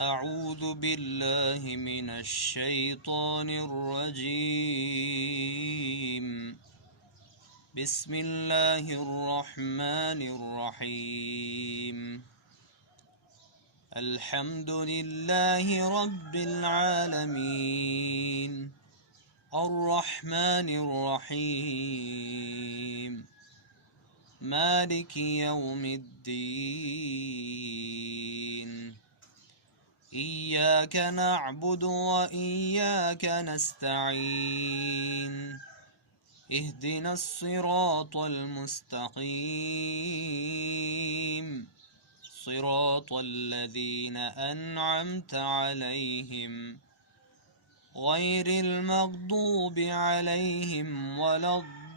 أعوذ بالله من الشيطان الرجيم. بسم الله الرحمن الرحيم. الحمد لله رب العالمين، الرحمن الرحيم، مالك يوم الدين. إياك نعبد وإياك نستعين، اهدنا الصراط المستقيم، صراط الذين أنعمت عليهم غير المغضوب عليهم ولا الضالين.